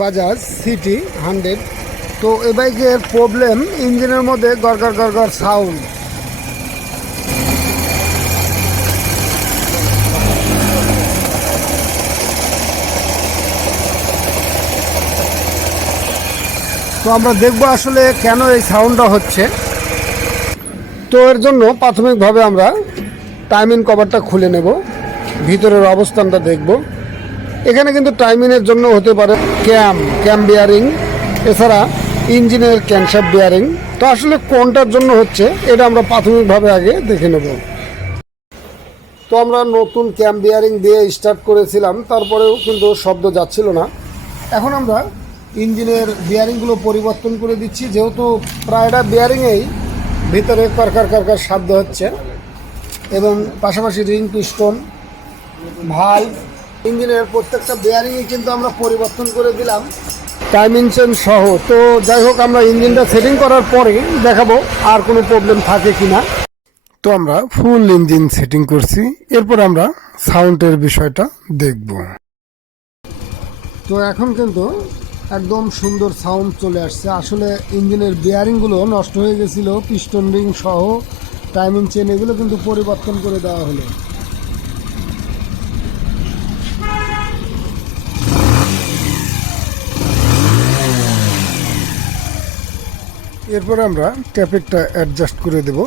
Bajaj city 100। তো এই বাইকের প্রবলেম ইঞ্জিনের মধ্যে গড়গড় গড়গড় সাউন্ড। তো আমরা দেখব আসলে কেন এই সাউন্ডটা হচ্ছে। তো এর জন্য প্রাথমিকভাবে আমরা টাইমিং কভারটা খুলে নেব, ভিতরের অবস্থানটা দেখব। এখানে কিন্তু টাইমিংয়ের জন্য হতে পারে ক্যাম বিয়ারিং, এছাড়া ইঞ্জিনের ক্যানশাফট বিয়ারিং। তো আসলে কোনটার জন্য হচ্ছে এটা আমরা প্রাথমিকভাবে আগে দেখে নেব। তো আমরা নতুন ক্যাম বিয়ারিং দিয়ে স্টার্ট করেছিলাম, তারপরেও কিন্তু শব্দ যাচ্ছিল না। এখন আমরা ইঞ্জিনের বিয়ারিংগুলো পরিবর্তন করে দিচ্ছি, যেহেতু প্রায়টা বিয়ারিংয়েই ভিতরে কারকার কারকার শব্দ হচ্ছে, এবং পাশাপাশি রিং পিস্টন, ভালভ, ইঞ্জিনের প্রত্যেকটা বিয়ারিংই কিন্তু আমরা পরিবর্তন করে দিলাম টাইমিং চেঞ্জ সহ। তো যাই হোক, আমরা ইঞ্জিনটা সেটিং করার পরে দেখাবো আর কোনো প্রবলেম থাকে কিনা। তো আমরা ফুল ইঞ্জিন সেটিং করছি, এরপর আমরা সাউন্ডের বিষয়টা দেখব। তো এখন কিন্তু একদম সুন্দর সাউন্ড চলে আসছে। আসলে ইঞ্জিনের বিয়ারিংগুলো নষ্ট হয়ে গেছিলো, পিস্টন রিং সহ টাইমিং চেন এগুলো কিন্তু পরিবর্তন করে দেওয়া হলো। এরপর আমরা ট্যাপেকটা অ্যাডজাস্ট করে দেব।